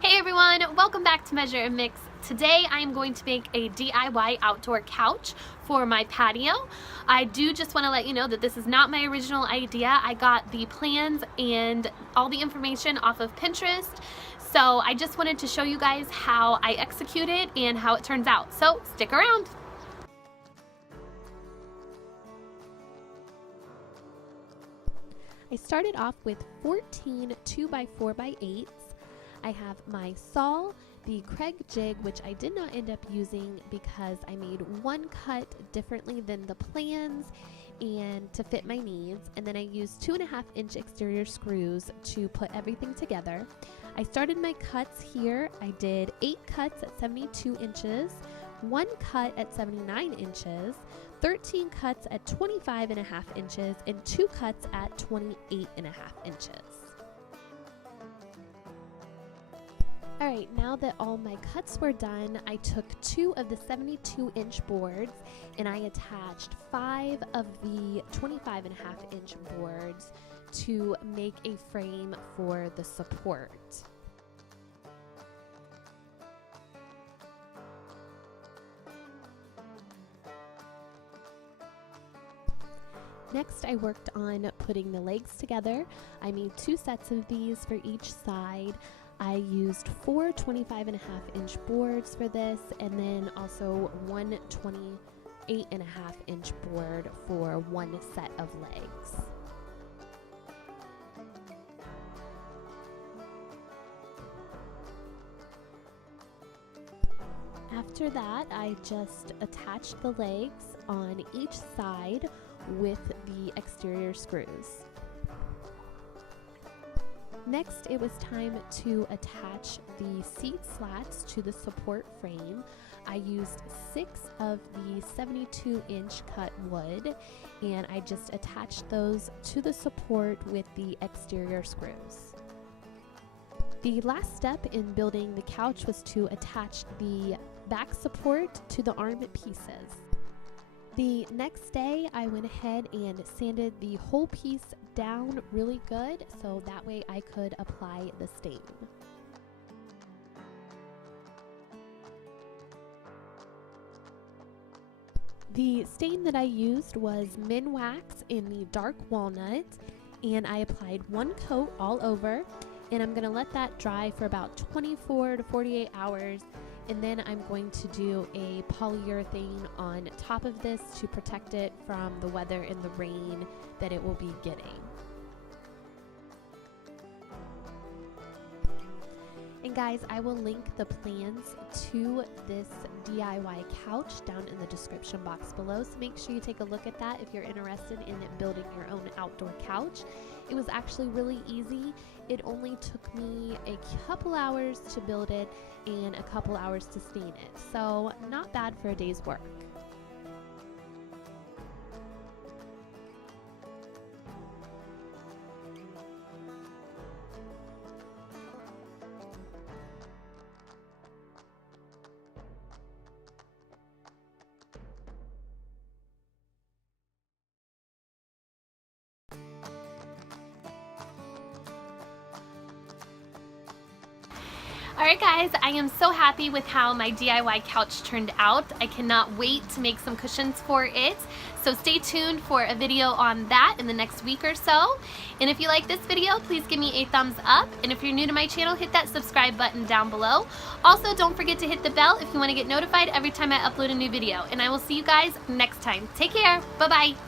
Hey everyone, welcome back to Measuremix. Today I am going to make a DIY outdoor couch for my patio. I do just want to let you know that this is not my original idea. I got the plans and all the information off of Pinterest. So I just wanted to show you guys how I execute it and how it turns out. So stick around. I started off with 14 2x4x8s. I have my saw, the Kreg Jig, which I did not end up using because I made one cut differently than the plans and to fit my needs, and then I used 2.5-inch exterior screws to put everything together. I started my cuts here. I did 8 cuts at 72 inches, 1 cut at 79 inches, 13 cuts at 25.5 inches, and 2 cuts at 28.5 inches. Alright, now that all my cuts were done, I took 2 of the 72-inch boards and I attached 5 of the 25.5-inch boards to make a frame for the support. Next, I worked on putting the legs together. I made 2 sets of these for each side. I used 4 25.5-inch boards for this, and then also one 28.5-inch board for one set of legs. After that, I just attached the legs on each side with the exterior screws. Next, it was time to attach the seat slats to the support frame. I used 6 of the 72-inch cut wood, and I just attached those to the support with the exterior screws. The last step in building the couch was to attach the back support to the arm pieces. The next day, I went ahead and sanded the whole piece down really good so that way I could apply the stain. The stain that I used was Min Wax in the dark walnut, and I applied 1 coat all over, and I'm going to let that dry for about 24 to 48 hours. And then I'm going to do a polyurethane on top of this to protect it from the weather and the rain that it will be getting. And guys, I will link the plans to this DIY couch down in the description box below, so make sure you take a look at that if you're interested in building your own outdoor couch. It was actually really easy. It only took me a couple hours to build it and a couple hours to stain it, so not bad for a day's work. Alright guys, I am so happy with how my DIY couch turned out. I cannot wait to make some cushions for it. So stay tuned for a video on that in the next week or so. And if you like this video, please give me a thumbs up. And if you're new to my channel, hit that subscribe button down below. Also, don't forget to hit the bell if you want to get notified every time I upload a new video. And I will see you guys next time. Take care. Bye-bye.